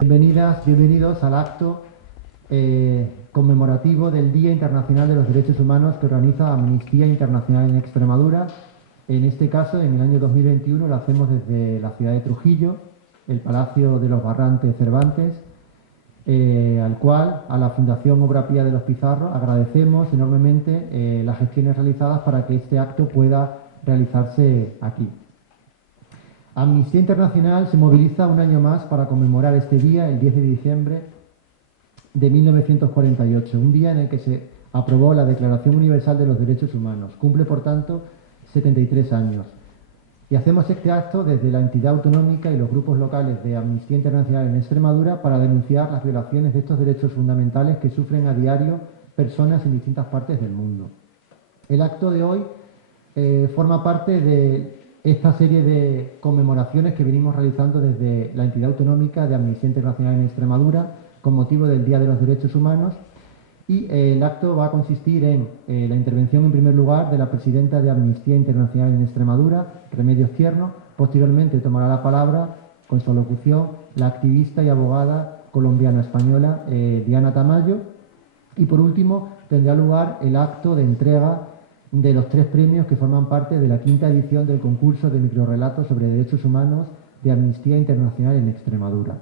Bienvenidas, bienvenidos al acto conmemorativo del Día Internacional de los Derechos Humanos que organiza Amnistía Internacional en Extremadura. En este caso, en el año 2021, lo hacemos desde la ciudad de Trujillo, el Palacio de los Barrantes Cervantes, al cual, a la Fundación Obra Pía de los Pizarro, agradecemos enormemente las gestiones realizadas para que este acto pueda realizarse aquí. Amnistía Internacional se moviliza un año más para conmemorar este día, el 10 de diciembre de 1948, un día en el que se aprobó la Declaración Universal de los Derechos Humanos. Cumple, por tanto, 73 años. Y hacemos este acto desde la entidad autonómica y los grupos locales de Amnistía Internacional en Extremadura para denunciar las violaciones de estos derechos fundamentales que sufren a diario personas en distintas partes del mundo. El acto de hoy forma parte de esta serie de conmemoraciones que venimos realizando desde la entidad autonómica de Amnistía Internacional en Extremadura con motivo del Día de los Derechos Humanos, y el acto va a consistir en la intervención en primer lugar de la presidenta de Amnistía Internacional en Extremadura, Remedios Tierno. Posteriormente tomará la palabra con su alocución la activista y abogada colombiana-española Diana Tamayo, y por último tendrá lugar el acto de entrega de los 3 premios que forman parte de la 5ª edición del concurso de microrrelatos sobre derechos humanos de Amnistía Internacional en Extremadura.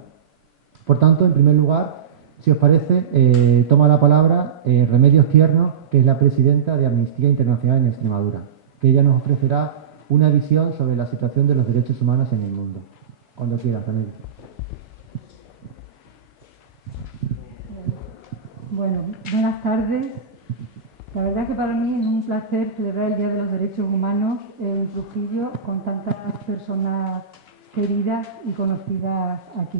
Por tanto, en primer lugar, si os parece, toma la palabra Remedios Tierno, que es la presidenta de Amnistía Internacional en Extremadura, que ella nos ofrecerá una visión sobre la situación de los derechos humanos en el mundo. Cuando quieras, Remedios. Bueno, buenas tardes. La verdad que para mí es un placer celebrar el Día de los Derechos Humanos en Trujillo con tantas personas queridas y conocidas aquí.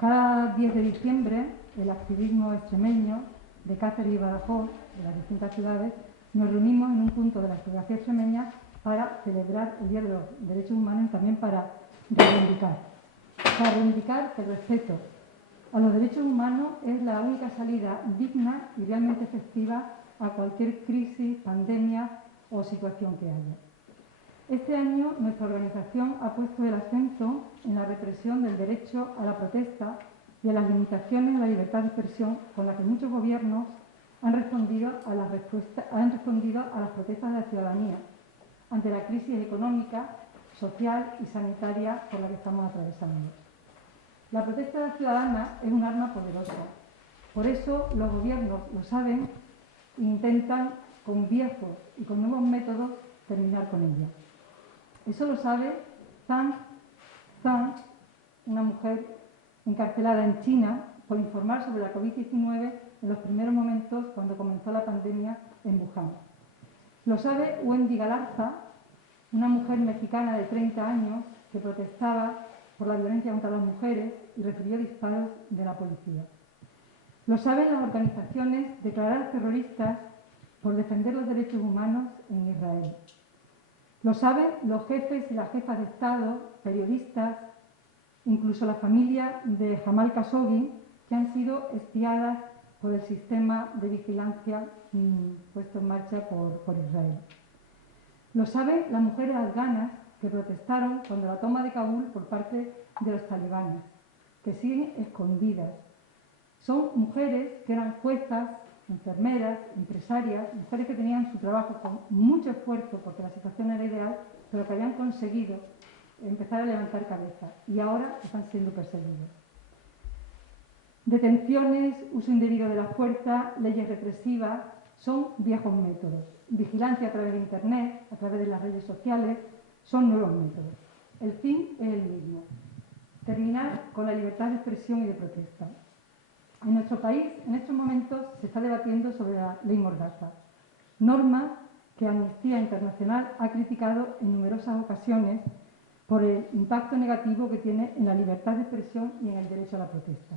Cada 10 de diciembre, el activismo extremeño de Cáceres y Badajoz, de las distintas ciudades, nos reunimos en un punto de la geografía extremeña para celebrar el Día de los Derechos Humanos y también para reivindicar el respeto a los derechos humanos. Es la única salida digna y realmente efectiva a cualquier crisis, pandemia o situación que haya. Este año nuestra organización ha puesto el acento en la represión del derecho a la protesta y a las limitaciones a la libertad de expresión con las que muchos gobiernos han respondido a las protestas de la ciudadanía ante la crisis económica, social y sanitaria por la que estamos atravesando. La protesta ciudadana es un arma poderosa. Por eso los gobiernos lo saben e intentan, con viejos y con nuevos métodos, terminar con ella. Eso lo sabe Zhang, una mujer encarcelada en China por informar sobre la COVID-19 en los primeros momentos cuando comenzó la pandemia en Wuhan. Lo sabe Wendy Galarza, una mujer mexicana de 30 años que protestaba por la violencia contra las mujeres y recibió disparos de la policía. Lo saben las organizaciones declaradas terroristas por defender los derechos humanos en Israel. Lo saben los jefes y las jefas de Estado, periodistas, incluso la familia de Jamal Khashoggi, que han sido espiadas por el sistema de vigilancia puesto en marcha por Israel. Lo saben las mujeres afganas que protestaron contra la toma de Kabul por parte de los talibanes, que siguen escondidas. Son mujeres que eran juezas, enfermeras, empresarias, mujeres que tenían su trabajo con mucho esfuerzo porque la situación era ideal, pero que habían conseguido empezar a levantar cabeza y ahora están siendo perseguidos. Detenciones, uso indebido de la fuerza, leyes represivas, son viejos métodos. Vigilancia a través de Internet, a través de las redes sociales, son nuevos métodos. El fin es el mismo: terminar con la libertad de expresión y de protesta. En nuestro país, en estos momentos, se está debatiendo sobre la Ley Mordaza, norma que Amnistía Internacional ha criticado en numerosas ocasiones por el impacto negativo que tiene en la libertad de expresión y en el derecho a la protesta.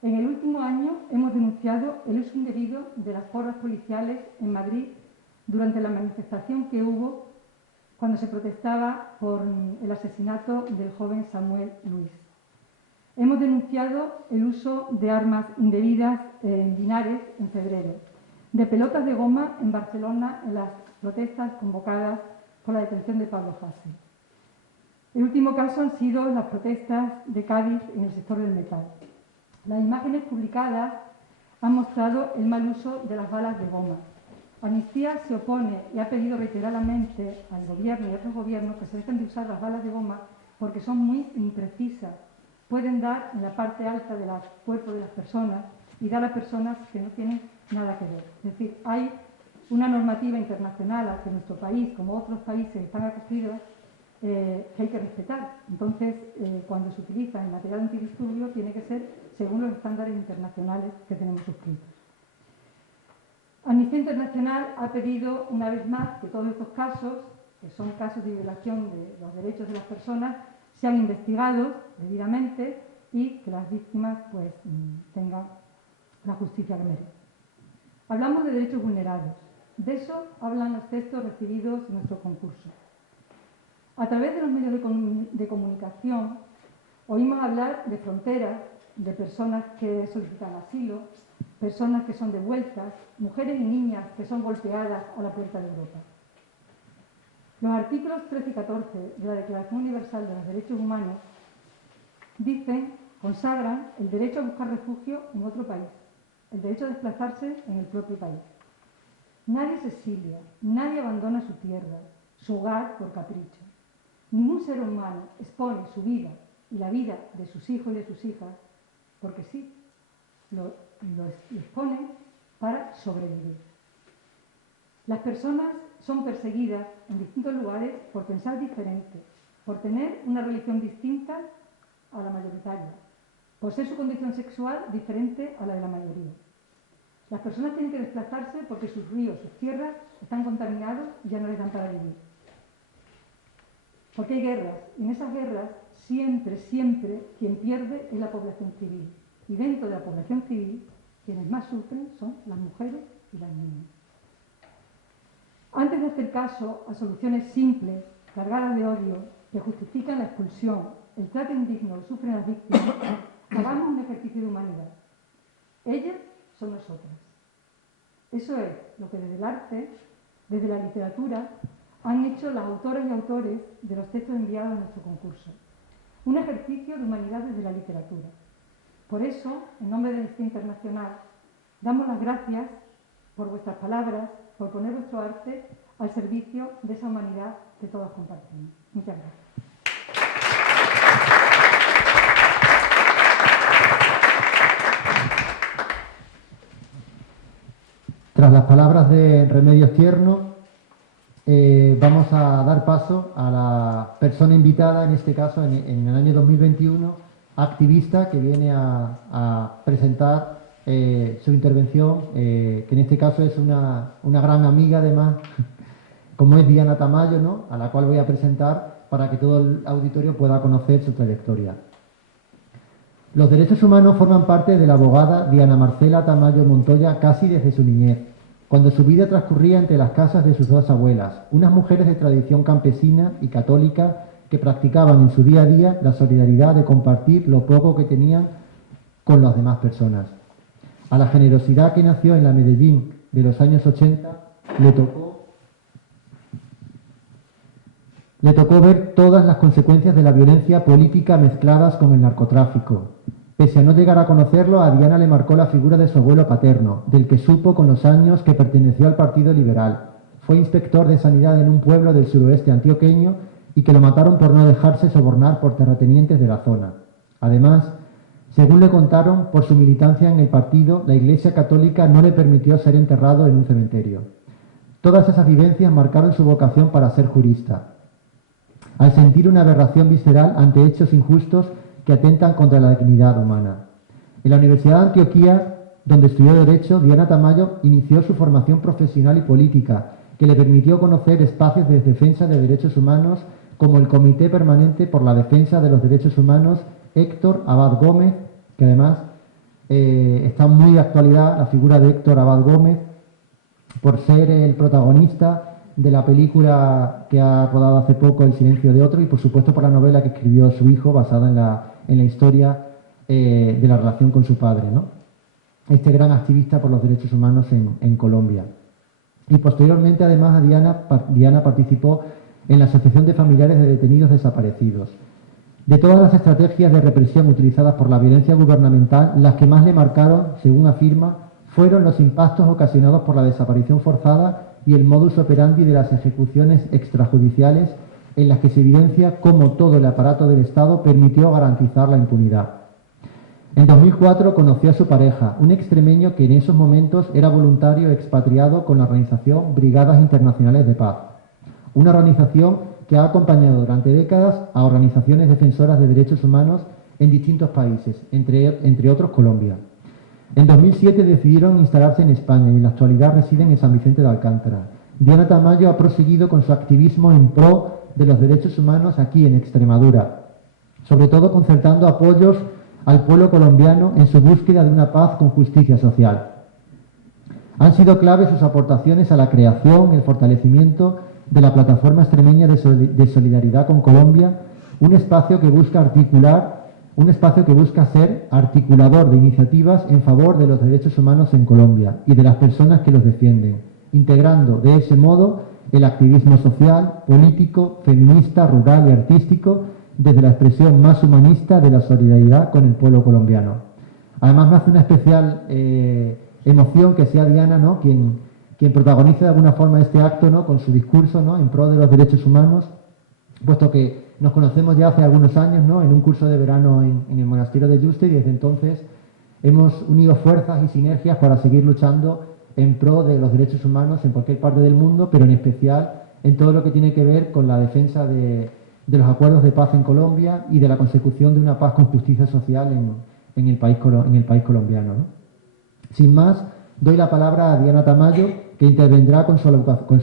En el último año hemos denunciado el uso indebido de las porras policiales en Madrid durante la manifestación que hubo cuando se protestaba por el asesinato del joven Samuel Luis. Hemos denunciado el uso de armas indebidas en Linares en febrero, de pelotas de goma en Barcelona en las protestas convocadas por la detención de Pablo Hasél. El último caso han sido las protestas de Cádiz en el sector del metal. Las imágenes publicadas han mostrado el mal uso de las balas de goma. Amnistía se opone y ha pedido reiteradamente al Gobierno y a otros gobiernos que se dejen de usar las balas de goma porque son muy imprecisas. Pueden dar en la parte alta del cuerpo de las personas y dar a personas que no tienen nada que ver. Es decir, hay una normativa internacional a que nuestro país, como otros países, están acogidos, que hay que respetar. Entonces, cuando se utiliza el material antidisturbio, tiene que ser según los estándares internacionales que tenemos suscritos. Amnistía Internacional ha pedido, una vez más, que todos estos casos, que son casos de violación de los derechos de las personas, sean investigados debidamente y que las víctimas pues, tengan la justicia que merecen. Hablamos de derechos vulnerados. De eso hablan los textos recibidos en nuestro concurso. A través de los medios de comunicación oímos hablar de fronteras, de personas que solicitan asilo, personas que son devueltas, mujeres y niñas que son golpeadas a la puerta de Europa. Los artículos 13 y 14 de la Declaración Universal de los Derechos Humanos dicen, consagran el derecho a buscar refugio en otro país, el derecho a desplazarse en el propio país. Nadie se exilia, nadie abandona su tierra, su hogar por capricho. Ningún ser humano expone su vida y la vida de sus hijos y de sus hijas porque sí, lo exponen para sobrevivir. Las personas son perseguidas en distintos lugares por pensar diferente, por tener una religión distinta a la mayoritaria, por ser su condición sexual diferente a la de la mayoría. Las personas tienen que desplazarse porque sus ríos, sus tierras están contaminados y ya no les dan para vivir. Porque hay guerras, y en esas guerras siempre quien pierde es la población civil. Y dentro de la población civil, quienes más sufren son las mujeres y las niñas. Antes de hacer caso a soluciones simples, cargadas de odio, que justifican la expulsión, el trato indigno que sufren las víctimas, hagamos un ejercicio de humanidad. Ellas son nosotras. Eso es lo que desde el arte, desde la literatura, han hecho las autoras y autores de los textos enviados a nuestro concurso. Un ejercicio de humanidad desde la literatura. Por eso, en nombre de Amnistía Internacional, damos las gracias por vuestras palabras, por poner vuestro arte al servicio de esa humanidad que todos compartimos. Muchas gracias. Tras las palabras de Remedios Tierno, vamos a dar paso a la persona invitada, en este caso en el año 2021, activista que viene a presentar su intervención, que en este caso es una gran amiga además, como es Diana Tamayo, ¿no?, a la cual voy a presentar para que todo el auditorio pueda conocer su trayectoria. Los derechos humanos forman parte de la abogada Diana Marcela Tamayo Montoya casi desde su niñez, cuando su vida transcurría entre las casas de sus dos abuelas, unas mujeres de tradición campesina y católica que practicaban en su día a día la solidaridad de compartir lo poco que tenían con las demás personas. A la generosidad que nació en la Medellín de los años 80 le tocó ver todas las consecuencias de la violencia política mezcladas con el narcotráfico. Pese a no llegar a conocerlo, a Diana le marcó la figura de su abuelo paterno, del que supo con los años que perteneció al Partido Liberal. Fue inspector de sanidad en un pueblo del suroeste antioqueño y que lo mataron por no dejarse sobornar por terratenientes de la zona. Además, según le contaron, por su militancia en el partido, la Iglesia Católica no le permitió ser enterrado en un cementerio. Todas esas vivencias marcaron su vocación para ser jurista. Al sentir una aberración visceral ante hechos injustos que atentan contra la dignidad humana. En la Universidad de Antioquia, donde estudió Derecho, Diana Tamayo inició su formación profesional y política, que le permitió conocer espacios de defensa de derechos humanos como el Comité Permanente por la Defensa de los Derechos Humanos Héctor Abad Gómez, que además está muy de actualidad la figura de Héctor Abad Gómez, por ser el protagonista de la película que ha rodado hace poco, El silencio de otro, y por supuesto por la novela que escribió su hijo, basada en la historia de la relación con su padre, ¿no? Este gran activista por los derechos humanos en Colombia. Y posteriormente, además, Diana participó en la Asociación de Familiares de Detenidos Desaparecidos. De todas las estrategias de represión utilizadas por la violencia gubernamental, las que más le marcaron, según afirma, fueron los impactos ocasionados por la desaparición forzada y el modus operandi de las ejecuciones extrajudiciales, en las que se evidencia cómo todo el aparato del Estado permitió garantizar la impunidad. En 2004 conoció a su pareja, un extremeño que en esos momentos era voluntario expatriado con la organización Brigadas Internacionales de Paz, una organización que ha acompañado durante décadas a organizaciones defensoras de derechos humanos en distintos países, entre otros Colombia. En 2007 decidieron instalarse en España y en la actualidad residen en San Vicente de Alcántara. Diana Tamayo ha proseguido con su activismo en pro de los derechos humanos aquí en Extremadura, sobre todo concertando apoyos al pueblo colombiano en su búsqueda de una paz con justicia social. Han sido claves sus aportaciones a la creación, el fortalecimiento de la Plataforma Extremeña de Solidaridad con Colombia, un espacio que busca ser articulador de iniciativas en favor de los derechos humanos en Colombia y de las personas que los defienden, integrando de ese modo el activismo social, político, feminista, rural y artístico desde la expresión más humanista de la solidaridad con el pueblo colombiano. Además me hace una especial emoción que sea Diana, ¿no?, quien protagonice de alguna forma este acto, ¿no?, con su discurso, ¿no?, en pro de los derechos humanos, puesto que nos conocemos ya hace algunos años, ¿no?, en un curso de verano en el monasterio de Yuste, y desde entonces hemos unido fuerzas y sinergias para seguir luchando en pro de los derechos humanos en cualquier parte del mundo, pero en especial en todo lo que tiene que ver con la defensa de los acuerdos de paz en Colombia y de la consecución de una paz con justicia social en el país colombiano, ¿no? Sin más, doy la palabra a Diana Tamayo, que intervendrá con su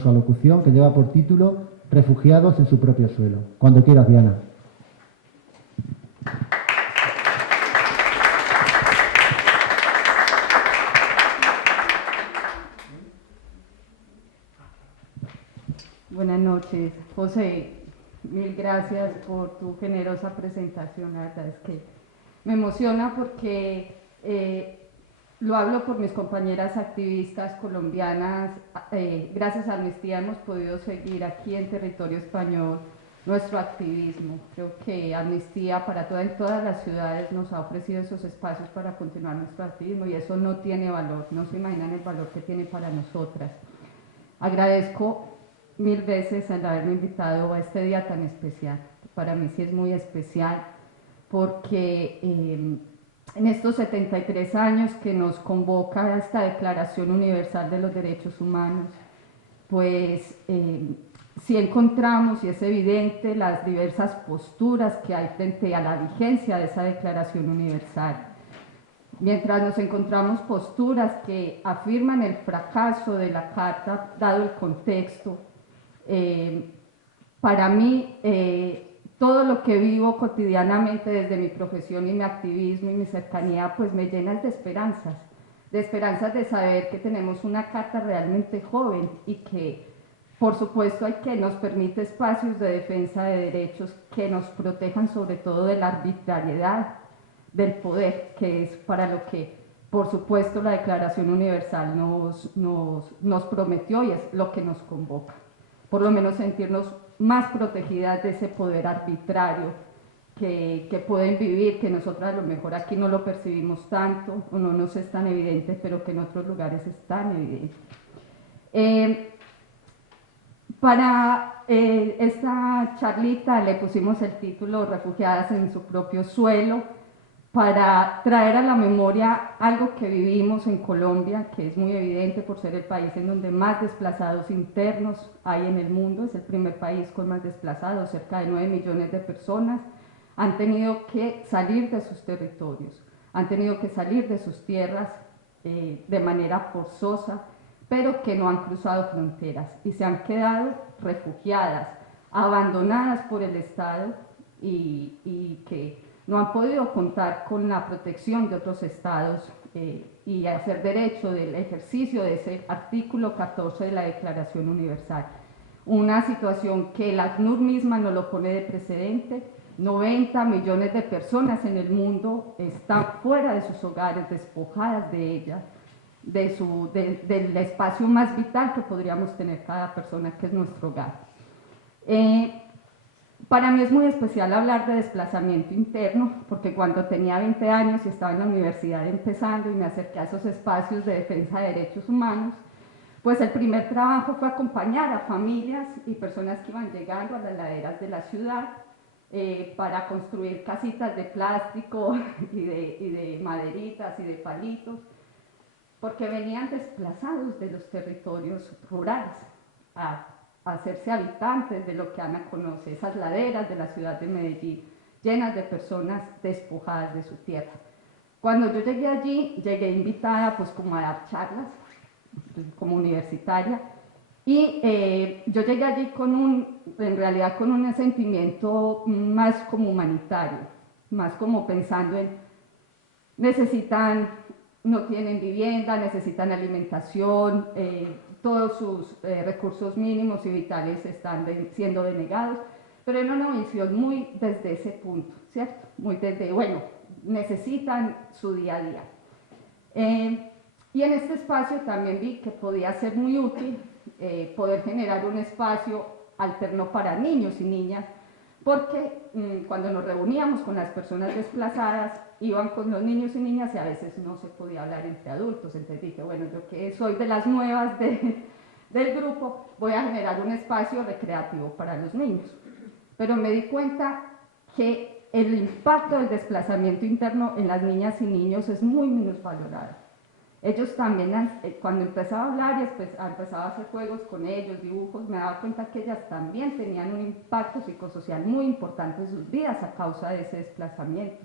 alocución, que lleva por título Refugiados en su propio suelo. Cuando quieras, Diana. Buenas noches, José. Mil gracias por tu generosa presentación. La verdad es que me emociona porque lo hablo por mis compañeras activistas colombianas. Gracias a Amnistía hemos podido seguir aquí en territorio español nuestro activismo. Creo que Amnistía en todas las ciudades nos ha ofrecido esos espacios para continuar nuestro activismo y eso no tiene valor, no se imaginan el valor que tiene para nosotras. Agradezco mil veces el haberme invitado a este día tan especial. Para mí sí es muy especial porque en estos 73 años que nos convoca esta Declaración Universal de los Derechos Humanos, pues sí encontramos, y es evidente, las diversas posturas que hay frente a la vigencia de esa Declaración Universal. Mientras nos encontramos posturas que afirman el fracaso de la Carta, dado el contexto, para mí todo lo que vivo cotidianamente desde mi profesión y mi activismo y mi cercanía pues me llena de esperanzas de saber que tenemos una Carta realmente joven y que por supuesto nos permite espacios de defensa de derechos que nos protejan sobre todo de la arbitrariedad del poder, que es para lo que por supuesto la Declaración Universal nos prometió y es lo que nos convoca. Por lo menos sentirnos más protegidas de ese poder arbitrario que pueden vivir, que nosotros a lo mejor aquí no lo percibimos tanto o no nos es tan evidente, pero que en otros lugares es tan evidente. Para esta charlita le pusimos el título Refugiadas en su propio suelo, para traer a la memoria algo que vivimos en Colombia, que es muy evidente por ser el país en donde más desplazados internos hay en el mundo. Es el primer país con más desplazados, cerca de 9 millones de personas han tenido que salir de sus territorios, han tenido que salir de sus tierras de manera forzosa, pero que no han cruzado fronteras y se han quedado refugiadas, abandonadas por el Estado y que no han podido contar con la protección de otros estados y hacer derecho del ejercicio de ese artículo 14 de la Declaración Universal. Una situación que la ACNUR misma nos lo pone de precedente. 90 millones de personas en el mundo están fuera de sus hogares, despojadas de ellas, del espacio más vital que podríamos tener cada persona, que es nuestro hogar. Para mí es muy especial hablar de desplazamiento interno, porque cuando tenía 20 años y estaba en la universidad empezando y me acerqué a esos espacios de defensa de derechos humanos, pues el primer trabajo fue acompañar a familias y personas que iban llegando a las laderas de la ciudad para construir casitas de plástico y de maderitas y de palitos, porque venían desplazados de los territorios rurales a hacerse habitantes de lo que Ana conoce, esas laderas de la ciudad de Medellín, llenas de personas despojadas de su tierra. Cuando yo llegué allí, llegué invitada pues como a dar charlas, como universitaria, y yo llegué allí en realidad con un sentimiento más como humanitario, más como pensando en no tienen vivienda, necesitan alimentación, todos sus recursos mínimos y vitales están siendo denegados, pero en una visión muy desde ese punto, ¿cierto? Muy desde, bueno, necesitan su día a día. Y en este espacio también vi que podía ser muy útil poder generar un espacio alterno para niños y niñas, porque cuando nos reuníamos con las personas desplazadas, iban con los niños y niñas y a veces no se podía hablar entre adultos. Entonces dije, bueno, yo que soy de las nuevas del grupo, voy a generar un espacio recreativo para los niños. Pero me di cuenta que el impacto del desplazamiento interno en las niñas y niños es muy minusvalorado. Ellos también, cuando empezaba a hablar y empezaba a hacer juegos con ellos, dibujos, me daba cuenta que ellas también tenían un impacto psicosocial muy importante en sus vidas a causa de ese desplazamiento.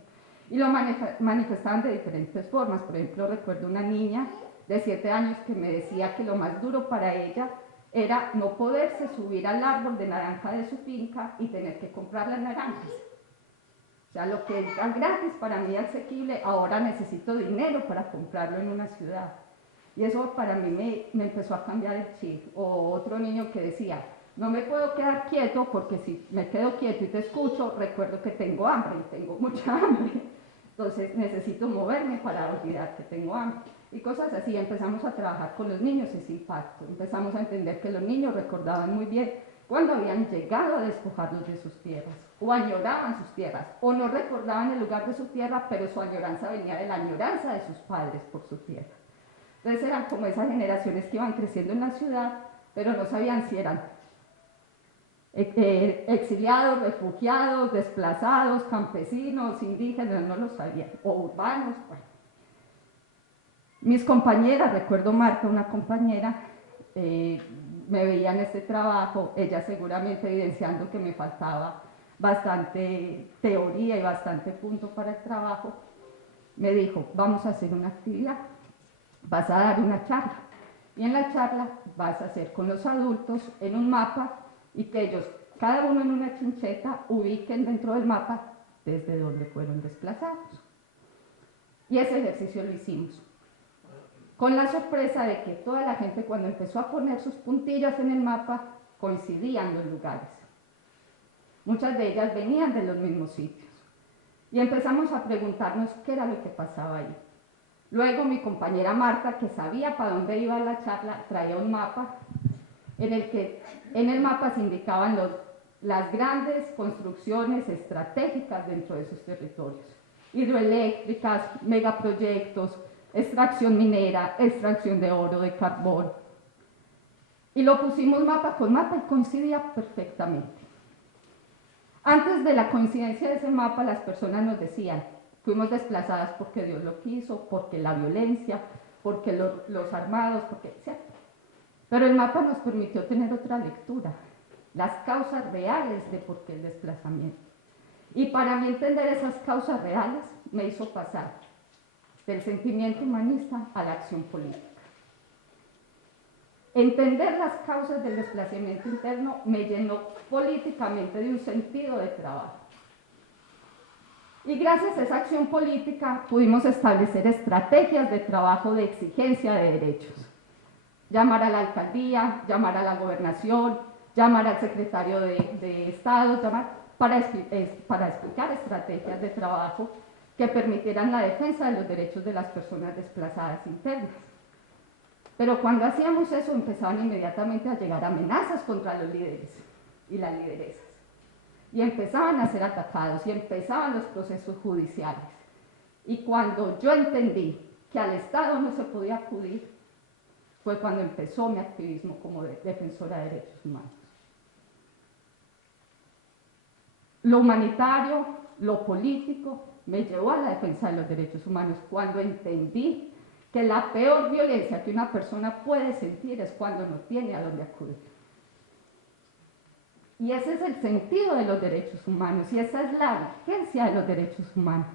Y lo manifestaban de diferentes formas. Por ejemplo, recuerdo una niña de 7 años que me decía que lo más duro para ella era no poderse subir al árbol de naranja de su finca y tener que comprar las naranjas. O sea, lo que es tan gratis para mí asequible, ahora necesito dinero para comprarlo en una ciudad. Y eso para mí me empezó a cambiar el chip. O otro niño que decía, no me puedo quedar quieto porque si me quedo quieto y te escucho, recuerdo que tengo hambre y tengo mucha hambre. Entonces necesito moverme para olvidar que tengo hambre. Y cosas así, empezamos a trabajar con los niños ese impacto. Empezamos a entender que los niños recordaban muy bien cuando habían llegado a despojarlos de sus tierras, o añoraban sus tierras, o no recordaban el lugar de su tierra, pero su añoranza venía de la añoranza de sus padres por su tierra. Entonces eran como esas generaciones que iban creciendo en la ciudad, pero no sabían si eran exiliados, refugiados, desplazados, campesinos, indígenas, no lo sabían, o urbanos. Bueno. Mis compañeras, recuerdo Marta, una compañera, me veía en este trabajo, ella seguramente evidenciando que me faltaba bastante teoría y bastante punto para el trabajo, me dijo, vamos a hacer una actividad, vas a dar una charla, y en la charla vas a hacer con los adultos en un mapa y que ellos, cada uno en una chincheta, ubiquen dentro del mapa desde donde fueron desplazados. Y ese ejercicio lo hicimos, con la sorpresa de que toda la gente cuando empezó a poner sus puntillas en el mapa, coincidían los lugares. Muchas de ellas venían de los mismos sitios. Y empezamos a preguntarnos qué era lo que pasaba ahí. Luego mi compañera Marta, que sabía para dónde iba la charla, traía un mapa en el que en el mapa se indicaban las grandes construcciones estratégicas dentro de esos territorios. Hidroeléctricas, megaproyectos, extracción minera, extracción de oro, de carbón. Y lo pusimos mapa con mapa y coincidía perfectamente. Antes de la coincidencia de ese mapa, las personas nos decían, fuimos desplazadas porque Dios lo quiso, porque la violencia, porque los armados, porque ¿cierto? Pero el mapa nos permitió tener otra lectura, las causas reales de por qué el desplazamiento. Y para mí entender esas causas reales me hizo pasar del sentimiento humanista a la acción política. Entender las causas del desplazamiento interno me llenó políticamente de un sentido de trabajo. Y gracias a esa acción política pudimos establecer estrategias de trabajo de exigencia de derechos. Llamar a la alcaldía, llamar a la gobernación, llamar al secretario de Estado, para explicar estrategias de trabajo que permitieran la defensa de los derechos de las personas desplazadas internas. Pero cuando hacíamos eso empezaban inmediatamente a llegar amenazas contra los líderes. y las lideresas. Y empezaban a ser atacados y empezaban los procesos judiciales. Y cuando yo entendí que al Estado no se podía acudir, fue cuando empezó mi activismo como defensora de derechos humanos. Lo humanitario, lo político, me llevó a la defensa de los derechos humanos cuando entendí que la peor violencia que una persona puede sentir es cuando no tiene a dónde acudir. Y ese es el sentido de los derechos humanos y esa es la vigencia de los derechos humanos.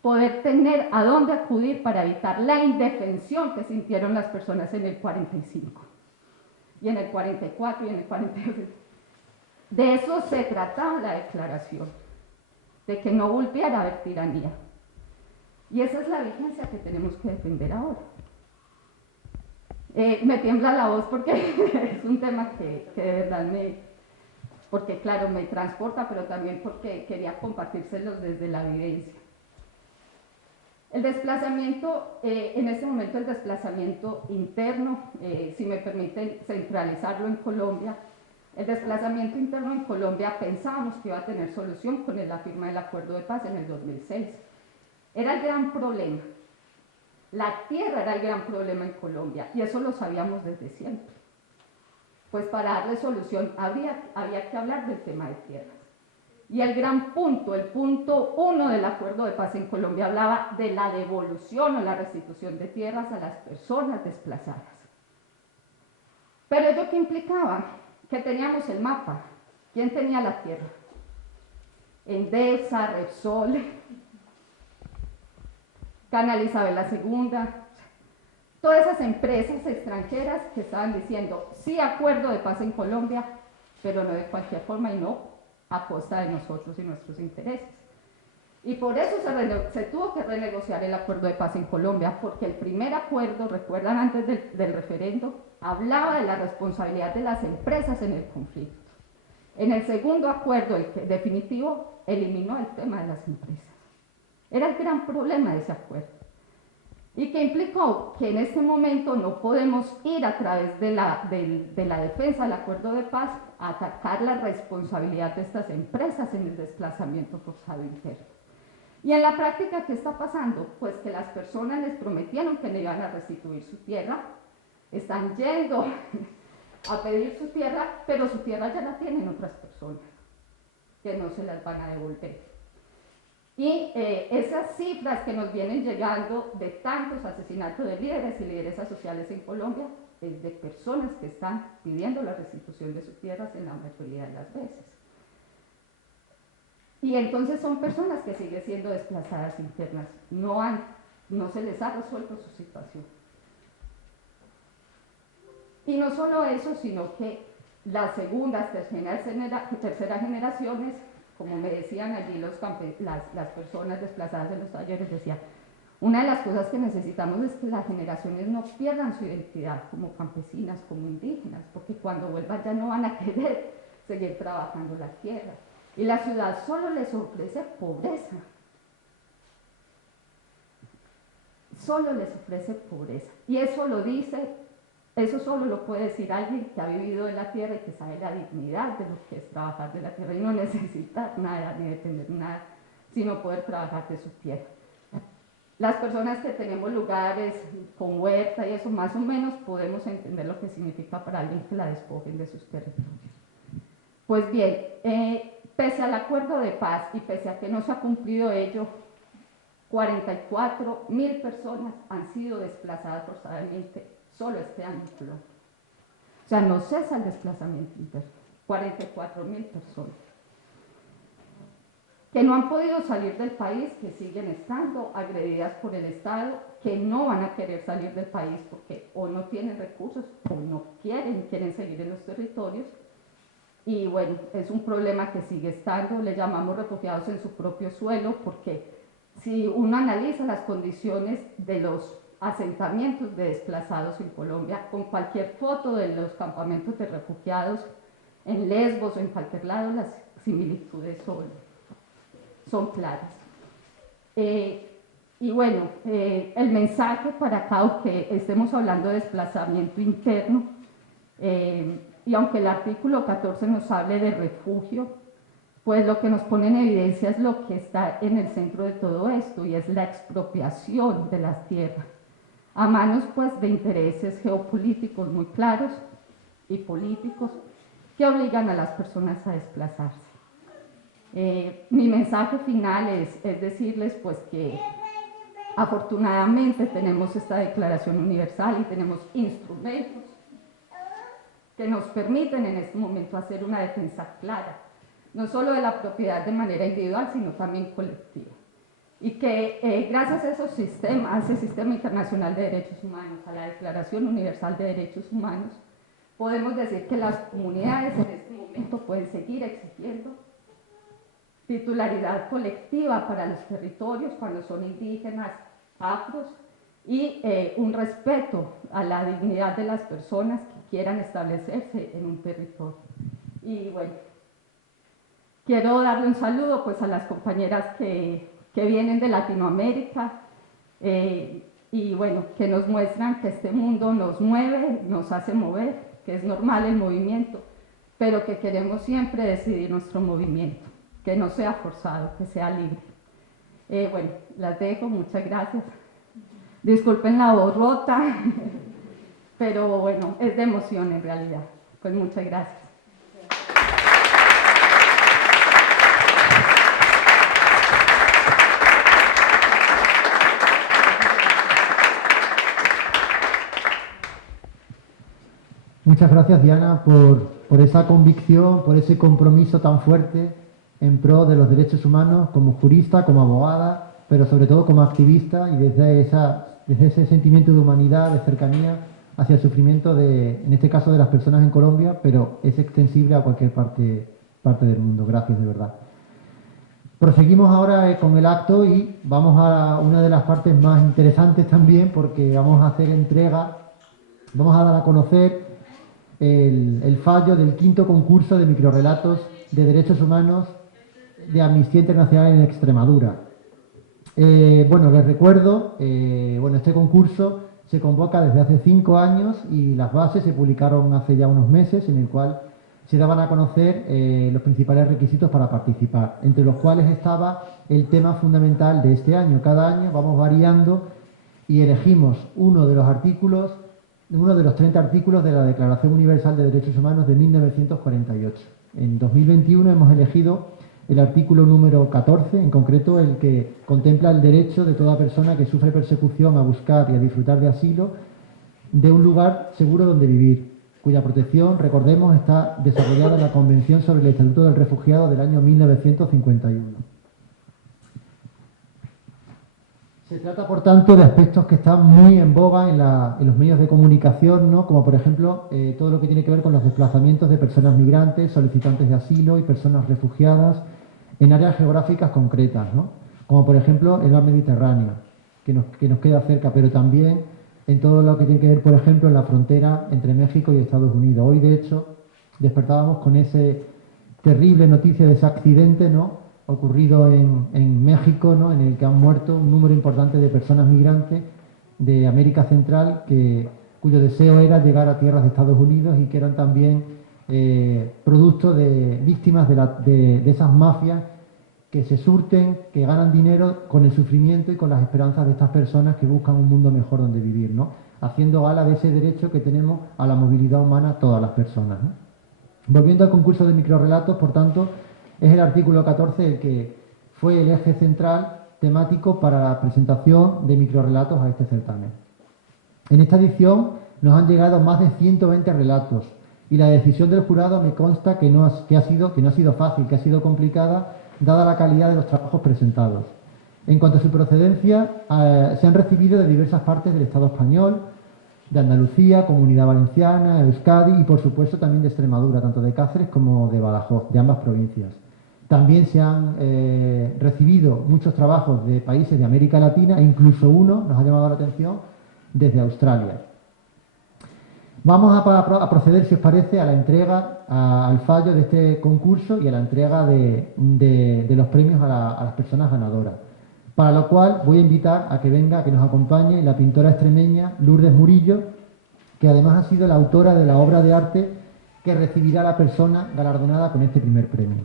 Poder tener a dónde acudir para evitar la indefensión que sintieron las personas en el 45 y en el 44 y en el 42. De eso se trataba la declaración, de que no volviera a haber tiranía. Y esa es la vigencia que tenemos que defender ahora. Me tiembla la voz porque es un tema que de verdad porque claro, me transporta, pero también porque quería compartírselos desde la vivencia. El desplazamiento, en este momento el desplazamiento interno, si me permiten centralizarlo en Colombia, el desplazamiento interno en Colombia pensábamos que iba a tener solución con la firma del Acuerdo de Paz en el 2006. Era el gran problema. La tierra era el gran problema en Colombia y eso lo sabíamos desde siempre. Pues para darle solución había que hablar del tema de tierras. Y el gran punto, el punto 1 del Acuerdo de Paz en Colombia hablaba de la devolución o la restitución de tierras a las personas desplazadas. Pero ¿ello qué implicaba? Que teníamos el mapa. ¿Quién tenía la tierra? Endesa, Repsol, Canal Isabel II, todas esas empresas extranjeras que estaban diciendo sí acuerdo de paz en Colombia, pero no de cualquier forma y no a costa de nosotros y nuestros intereses. Y por eso se tuvo que renegociar el acuerdo de paz en Colombia, porque el primer acuerdo, recuerdan antes del referendo, hablaba de la responsabilidad de las empresas en el conflicto. En el segundo acuerdo, el definitivo, eliminó el tema de las empresas. Era el gran problema de ese acuerdo. ¿Y qué implicó? Que en este momento no podemos ir a través de la defensa del acuerdo de paz a atacar la responsabilidad de estas empresas en el desplazamiento forzado interno. Y en la práctica, ¿qué está pasando? Pues que las personas les prometieron que le iban a restituir su tierra, están yendo a pedir su tierra, pero su tierra ya la tienen otras personas, que no se las van a devolver. Y esas cifras que nos vienen llegando de tantos asesinatos de líderes y lideresas sociales en Colombia es de personas que están pidiendo la restitución de sus tierras en la mayoría de las veces. Y entonces son personas que siguen siendo desplazadas internas, no se les ha resuelto su situación. Y no solo eso, sino que las segundas, terceras generaciones, como me decían allí las personas desplazadas en los talleres, decían, una de las cosas que necesitamos es que las generaciones no pierdan su identidad como campesinas, como indígenas, porque cuando vuelvan ya no van a querer seguir trabajando la tierra. Y la ciudad solo les ofrece pobreza. Solo les ofrece pobreza. Y eso solo lo puede decir alguien que ha vivido de la tierra y que sabe la dignidad de lo que es trabajar de la tierra y no necesitar nada ni depender de nada, sino poder trabajar de su tierra. Las personas que tenemos lugares con huerta y eso, más o menos podemos entender lo que significa para alguien que la despojen de sus territorios. Pues bien, pese al acuerdo de paz y pese a que no se ha cumplido ello, 44.000 personas han sido desplazadas forzadamente solo este año en Colombia. O sea, no cesa el desplazamiento interno. 44.000 personas que no han podido salir del país, que siguen estando agredidas por el Estado, que no van a querer salir del país porque o no tienen recursos o no quieren seguir en los territorios. Y bueno, es un problema que sigue estando, le llamamos refugiados en su propio suelo, porque si uno analiza las condiciones de los asentamientos de desplazados en Colombia, con cualquier foto de los campamentos de refugiados en Lesbos o en cualquier lado, las similitudes son claras. Y bueno, el mensaje para acá, aunque estemos hablando de desplazamiento interno, y aunque el artículo 14 nos hable de refugio, pues lo que nos pone en evidencia es lo que está en el centro de todo esto, y es la expropiación de las tierras, a manos pues de intereses geopolíticos muy claros y políticos que obligan a las personas a desplazarse. Mi mensaje final es decirles pues que afortunadamente tenemos esta Declaración Universal y tenemos instrumentos que nos permiten en este momento hacer una defensa clara, no solo de la propiedad de manera individual, sino también colectiva. Y que gracias a esos sistemas, a ese sistema internacional de derechos humanos, a la Declaración Universal de Derechos Humanos, podemos decir que las comunidades en este momento pueden seguir exigiendo titularidad colectiva para los territorios cuando son indígenas, afros, y un respeto a la dignidad de las personas que quieran establecerse en un territorio. Y bueno, quiero darle un saludo pues a las compañeras que vienen de Latinoamérica y bueno, que nos muestran que este mundo nos mueve, nos hace mover, que es normal el movimiento, pero que queremos siempre decidir nuestro movimiento, que no sea forzado, que sea libre. Bueno, las dejo, muchas gracias. Disculpen la voz rota, pero bueno, es de emoción en realidad. Pues muchas gracias. Muchas gracias, Diana, por esa convicción, por ese compromiso tan fuerte en pro de los derechos humanos como jurista, como abogada, pero sobre todo como activista, y desde ese sentimiento de humanidad, de cercanía hacia el sufrimiento en este caso de las personas en Colombia, pero es extensible a cualquier parte del mundo. Gracias, de verdad. Proseguimos ahora con el acto y vamos a una de las partes más interesantes también, porque vamos a hacer entrega, vamos a dar a conocer el fallo del 5º concurso de microrrelatos de derechos humanos de Amnistía Internacional en Extremadura. Bueno, les recuerdo, este concurso se convoca desde hace 5 años y las bases se publicaron hace ya unos meses, en el cual se daban a conocer los principales requisitos para participar, entre los cuales estaba el tema fundamental de este año. Cada año vamos variando y elegimos uno de los 30 artículos de la Declaración Universal de Derechos Humanos de 1948. En 2021 hemos elegido el artículo número 14, en concreto el que contempla el derecho de toda persona que sufre persecución a buscar y a disfrutar de asilo de un lugar seguro donde vivir, cuya protección, recordemos, está desarrollada en la Convención sobre el Estatuto del Refugiado del año 1951. Se trata, por tanto, de aspectos que están muy en boga en los medios de comunicación, ¿no? Como por ejemplo todo lo que tiene que ver con los desplazamientos de personas migrantes, solicitantes de asilo y personas refugiadas en áreas geográficas concretas, ¿no? Como por ejemplo el mar Mediterráneo, que nos queda cerca, pero también en todo lo que tiene que ver, por ejemplo, en la frontera entre México y Estados Unidos. Hoy, de hecho, despertábamos con esa terrible noticia de ese accidente, ¿no?, ocurrido en México, ¿no?, en el que han muerto un número importante de personas migrantes de América Central cuyo deseo era llegar a tierras de Estados Unidos y que eran también producto de víctimas de esas mafias que se surten, que ganan dinero con el sufrimiento y con las esperanzas de estas personas que buscan un mundo mejor donde vivir, ¿no?, haciendo gala de ese derecho que tenemos a la movilidad humana todas las personas, ¿no? Volviendo al concurso de microrrelatos, por tanto, es el artículo 14 el que fue el eje central temático para la presentación de microrrelatos a este certamen. En esta edición nos han llegado más de 120 relatos y la decisión del jurado me consta que no ha sido fácil, que ha sido complicada, dada la calidad de los trabajos presentados. En cuanto a su procedencia, se han recibido de diversas partes del Estado español, de Andalucía, Comunidad Valenciana, Euskadi y por supuesto también de Extremadura, tanto de Cáceres como de Badajoz, de ambas provincias. También se han recibido muchos trabajos de países de América Latina e incluso uno nos ha llamado la atención desde Australia. Vamos a proceder, si os parece, a la entrega, al fallo de este concurso y a la entrega de los premios a las personas ganadoras. Para lo cual voy a invitar a que venga, que nos acompañe la pintora extremeña Lourdes Murillo, que además ha sido la autora de la obra de arte que recibirá la persona galardonada con este primer premio.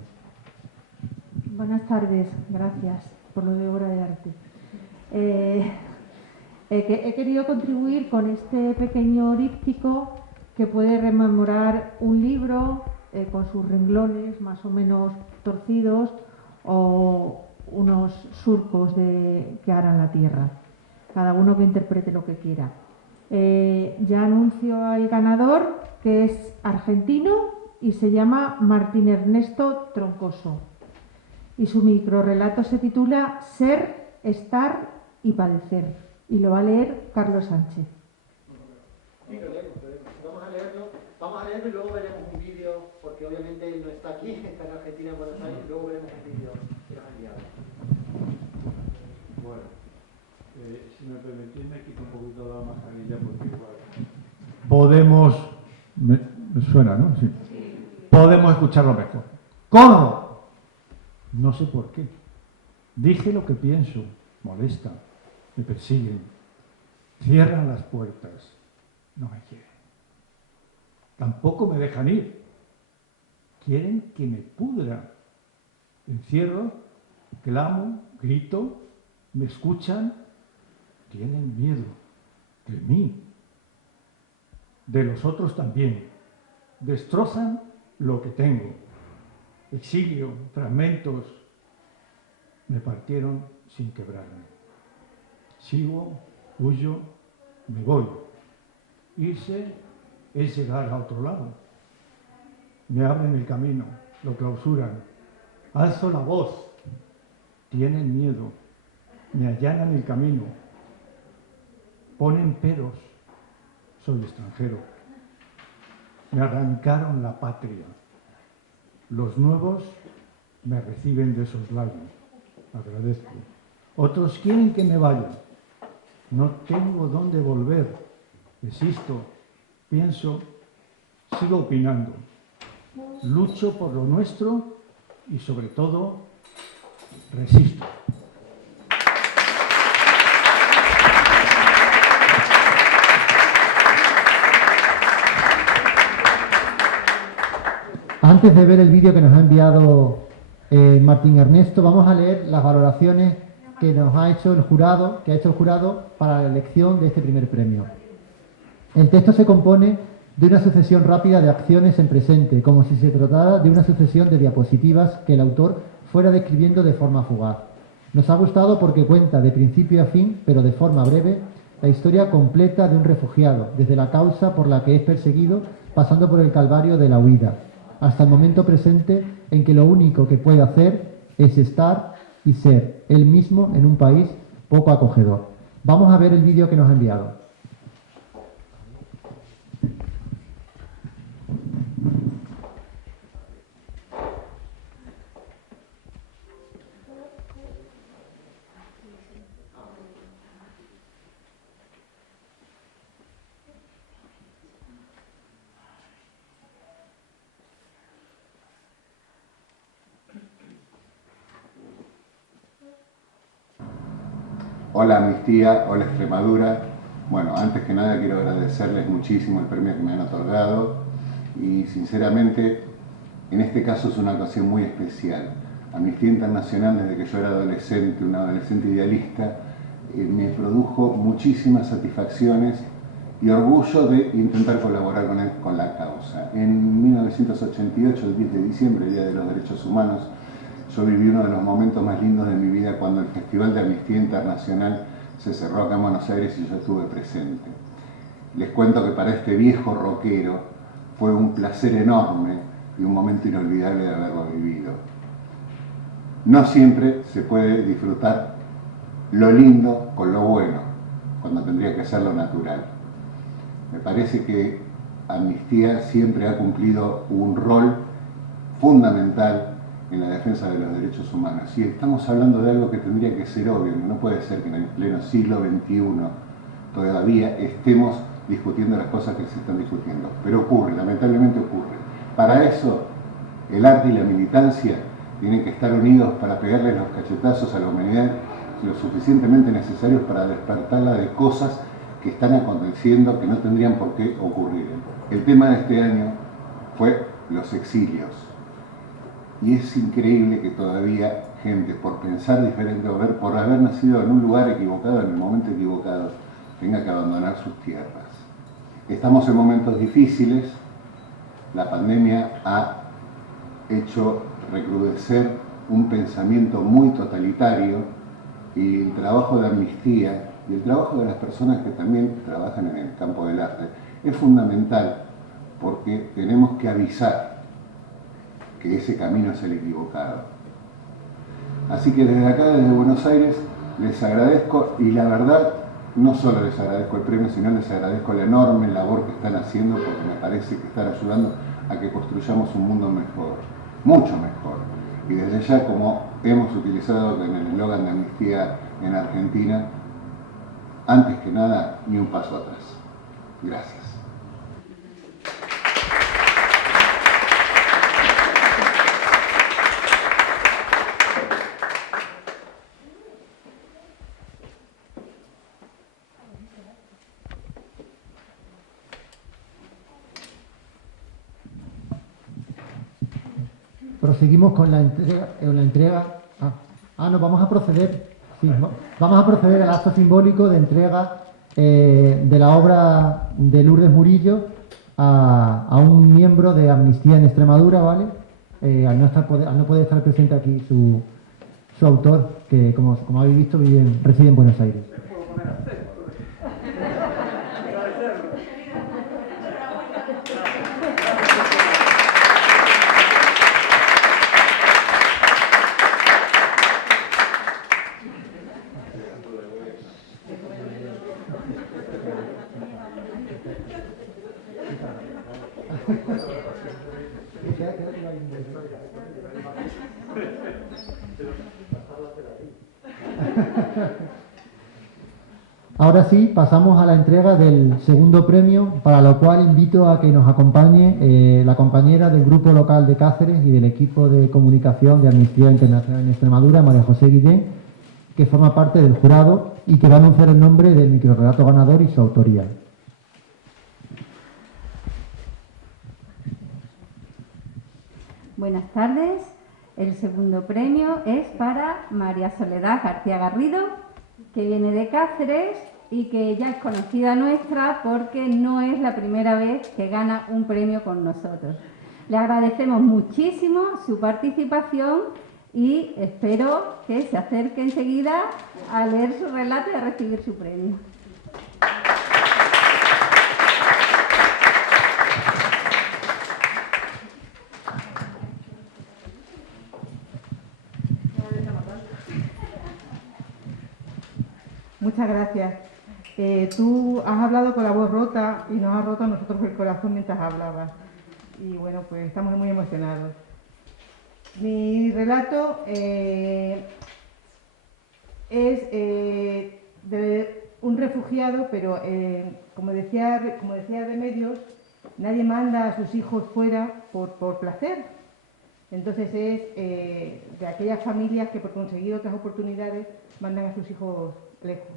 Buenas tardes, gracias por lo de obra de arte. He querido contribuir con este pequeño díptico que puede rememorar un libro con sus renglones más o menos torcidos o unos surcos que harán la tierra. Cada uno que interprete lo que quiera. Ya anuncio al ganador, que es argentino y se llama Martín Ernesto Troncoso. Y su microrrelato se titula Ser, Estar y Padecer. Y lo va a leer Carlos Sánchez. Sí, lo leemos. Vamos a leerlo y luego veremos un vídeo, porque obviamente él no está aquí, está en Argentina, en Buenos Aires, y luego veremos un vídeo que nos ha enviado. Bueno, si me permitís me quito un poquito la mascarilla porque igual... Podemos... Me suena, ¿no? Sí. Podemos escucharlo mejor. ¡Corro! No sé por qué. Dije lo que pienso. Molesta. Me persiguen. Cierran las puertas. No me quieren. Tampoco me dejan ir. Quieren que me pudra. Encierro, clamo, grito, me escuchan. Tienen miedo de mí. De los otros también. Destrozan lo que tengo. Exilio, fragmentos. Me partieron sin quebrarme. Sigo, huyo, me voy. Irse es llegar a otro lado. Me abren el camino, lo clausuran. Alzo la voz. Tienen miedo. Me allanan el camino. Ponen peros. Soy extranjero. Me arrancaron la patria. Los nuevos me reciben de soslayo. Agradezco. Otros quieren que me vaya. No tengo dónde volver. Existo, pienso, sigo opinando. Lucho por lo nuestro y sobre todo resisto. Antes de ver el vídeo que nos ha enviado Martín Ernesto, vamos a leer las valoraciones que nos ha hecho el jurado, para la elección de este primer premio. El texto se compone de una sucesión rápida de acciones en presente, como si se tratara de una sucesión de diapositivas que el autor fuera describiendo de forma fugaz. Nos ha gustado porque cuenta de principio a fin, pero de forma breve, la historia completa de un refugiado, desde la causa por la que es perseguido, pasando por el calvario de la huida, hasta el momento presente en que lo único que puede hacer es estar y ser él mismo en un país poco acogedor. Vamos a ver el vídeo que nos ha enviado. Hola Amnistía, hola Extremadura. Bueno, antes que nada quiero agradecerles muchísimo el premio que me han otorgado y sinceramente en este caso es una ocasión muy especial. Amnistía Internacional, desde que yo era adolescente, un adolescente idealista, me produjo muchísimas satisfacciones y orgullo de intentar colaborar con la causa. En 1988, el 10 de diciembre, el Día de los Derechos Humanos, yo viví uno de los momentos más lindos de mi vida cuando el Festival de Amnistía Internacional se cerró acá en Buenos Aires y yo estuve presente. Les cuento que para este viejo rockero fue un placer enorme y un momento inolvidable de haberlo vivido. No siempre se puede disfrutar lo lindo con lo bueno, cuando tendría que ser lo natural. Me parece que Amnistía siempre ha cumplido un rol fundamental en la defensa de los derechos humanos. Y estamos hablando de algo que tendría que ser obvio, no puede ser que en el pleno siglo XXI todavía estemos discutiendo las cosas que se están discutiendo. Pero ocurre, lamentablemente ocurre. Para eso, el arte y la militancia tienen que estar unidos para pegarle los cachetazos a la humanidad lo suficientemente necesarios para despertarla de cosas que están aconteciendo que no tendrían por qué ocurrir. El tema de este año fue los exilios. Y es increíble que todavía gente, por pensar diferente o por haber nacido en un lugar equivocado, en el momento equivocado, tenga que abandonar sus tierras. Estamos en momentos difíciles, la pandemia ha hecho recrudecer un pensamiento muy totalitario y el trabajo de amnistía y el trabajo de las personas que también trabajan en el campo del arte es fundamental porque tenemos que avisar que ese camino es el equivocado. Así que desde acá, desde Buenos Aires, les agradezco y la verdad, no solo les agradezco el premio, sino les agradezco la enorme labor que están haciendo porque me parece que están ayudando a que construyamos un mundo mejor, mucho mejor. Y desde ya, como hemos utilizado en el eslogan de Amnistía en Argentina, antes que nada, ni un paso atrás. Gracias. Proseguimos con la entrega. No, vamos a proceder. Sí, vamos a proceder al acto simbólico de entrega de la obra de Lourdes Murillo a un miembro de Amnistía en Extremadura, ¿vale? Al no poder estar presente aquí su autor, que como habéis visto reside en Buenos Aires. Ahora sí, pasamos a la entrega del segundo premio, para lo cual invito a que nos acompañe la compañera del Grupo Local de Cáceres y del equipo de comunicación de Amnistía Internacional en Extremadura, María José Guillén, que forma parte del jurado y que va a anunciar el nombre del microrrelato ganador y su autoría. Buenas tardes. El segundo premio es para María Soledad García Garrido, que viene de Cáceres y que ya es conocida nuestra porque no es la primera vez que gana un premio con nosotros. Le agradecemos muchísimo su participación y espero que se acerque enseguida a leer su relato y a recibir su premio. Muchas gracias. Tú has hablado con la voz rota y nos has roto a nosotros el corazón mientras hablabas. Y bueno, pues estamos muy emocionados. Mi relato es de un refugiado, pero como decía Remedios, nadie manda a sus hijos fuera por placer. Entonces es de aquellas familias que por conseguir otras oportunidades mandan a sus hijos lejos.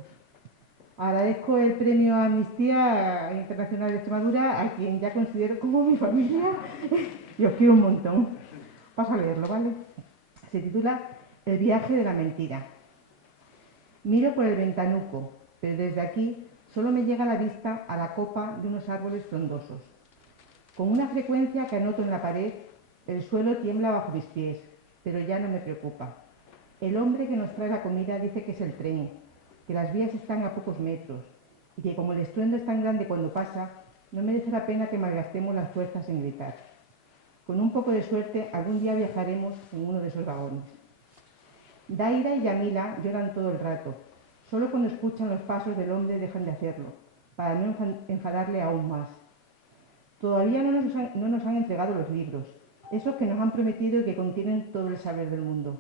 Agradezco el premio Amnistía Internacional de Extremadura, a quien ya considero como mi familia y os quiero un montón. Paso a leerlo, ¿vale? Se titula El viaje de la mentira. Miro por el ventanuco, pero desde aquí solo me llega la vista a la copa de unos árboles frondosos. Con una frecuencia que anoto en la pared, el suelo tiembla bajo mis pies, pero ya no me preocupa. El hombre que nos trae la comida dice que es el tren, que las vías están a pocos metros y que como el estruendo es tan grande cuando pasa, no merece la pena que malgastemos las fuerzas en gritar. Con un poco de suerte, algún día viajaremos en uno de esos vagones. Daira y Yamila lloran todo el rato. Solo cuando escuchan los pasos del hombre dejan de hacerlo, para no enfadarle aún más. Todavía no nos han entregado los libros, esos que nos han prometido y que contienen todo el saber del mundo.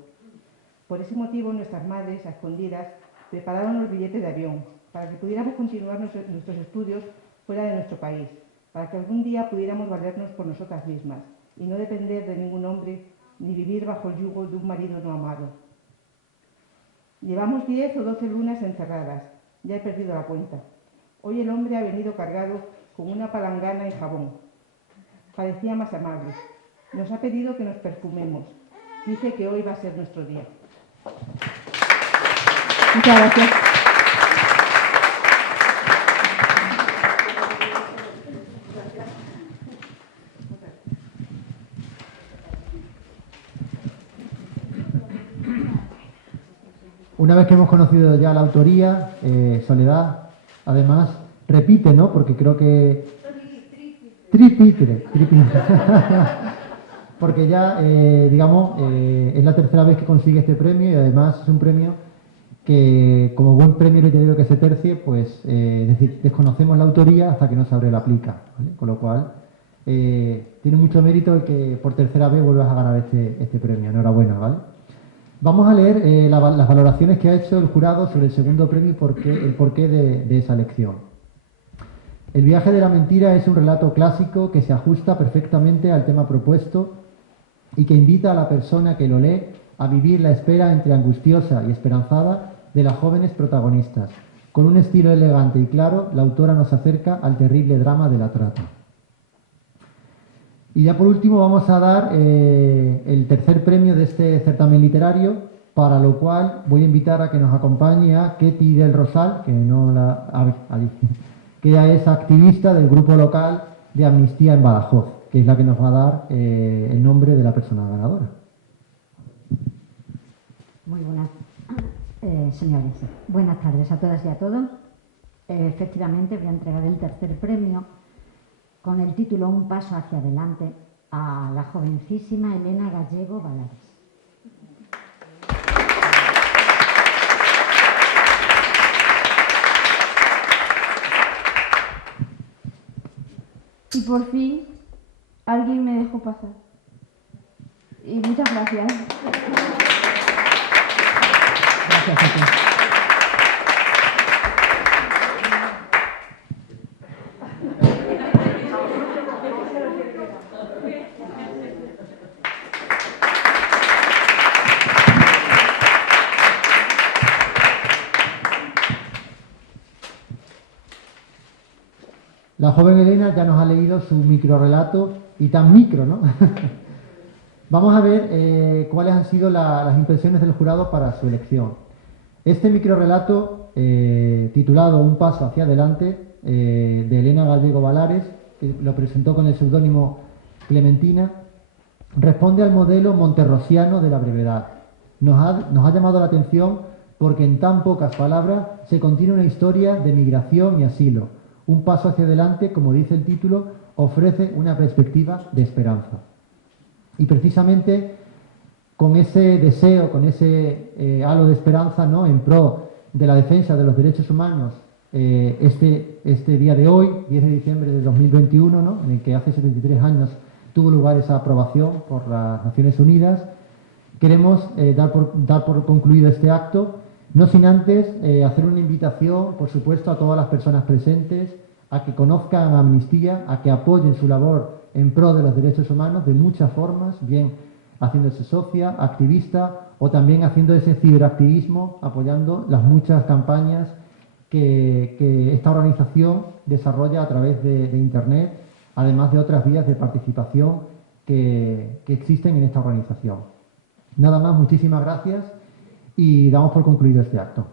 Por ese motivo, nuestras madres, a escondidas, prepararon los billetes de avión, para que pudiéramos continuar nuestros estudios fuera de nuestro país, para que algún día pudiéramos valernos por nosotras mismas y no depender de ningún hombre ni vivir bajo el yugo de un marido no amado. Llevamos 10 o 12 lunas encerradas, ya he perdido la cuenta. Hoy el hombre ha venido cargado con una palangana y jabón. parecía más amable. Nos ha pedido que nos perfumemos. Dice que hoy va a ser nuestro día. Muchas gracias. Una vez que hemos conocido ya la autoría, Soledad, además, repite, ¿no? Porque creo que... Tripitre. Porque ya, digamos, es la tercera vez que consigue este premio y además es un premio que, como buen premio literario que se tercie, pues, es decir, desconocemos la autoría hasta que no se abre la plica, ¿vale? Con lo cual, tiene mucho mérito el que por tercera vez vuelvas a ganar este premio. Enhorabuena, ¿vale? Vamos a leer las valoraciones que ha hecho el jurado sobre el segundo premio y el porqué de esa elección. El viaje de la mentira es un relato clásico que se ajusta perfectamente al tema propuesto y que invita a la persona que lo lee a vivir la espera entre angustiosa y esperanzada de las jóvenes protagonistas. Con un estilo elegante y claro, la autora nos acerca al terrible drama de la trata. Y ya por último vamos a dar el tercer premio de este certamen literario, para lo cual voy a invitar a que nos acompañe a Ketty del Rosal, que no la... A ver, allí, que ella es activista del grupo local de Amnistía en Badajoz, que es la que nos va a dar el nombre de la persona ganadora. Muy buenas, señores. Buenas tardes a todas y a todos. Efectivamente, voy a entregar el tercer premio con el título Un paso hacia adelante a la jovencísima Elena Gallego Valares. Y por fin alguien me dejó pasar. Y muchas gracias. Gracias a ti. La joven Elena ya nos ha leído su microrelato, y tan micro, ¿no? Vamos a ver cuáles han sido las impresiones del jurado para su elección. Este microrelato, titulado Un paso hacia adelante, de Elena Gallego Valares, que lo presentó con el seudónimo Clementina, responde al modelo monterrosiano de la brevedad. Nos ha llamado la atención porque en tan pocas palabras se contiene una historia de migración y asilo. Un paso hacia adelante, como dice el título, ofrece una perspectiva de esperanza. Y precisamente con ese deseo, con ese halo de esperanza, ¿no?, en pro de la defensa de los derechos humanos, este día de hoy, 10 de diciembre de 2021, ¿no?, en el que hace 73 años tuvo lugar esa aprobación por las Naciones Unidas, queremos dar por concluido este acto, no sin antes hacer una invitación, por supuesto, a todas las personas presentes a que conozcan a Amnistía, a que apoyen su labor en pro de los derechos humanos de muchas formas, bien haciéndose socia, activista o también haciendo ese ciberactivismo, apoyando las muchas campañas que esta organización desarrolla a través de Internet, además de otras vías de participación que existen en esta organización. Nada más, muchísimas gracias y damos por concluido este acto.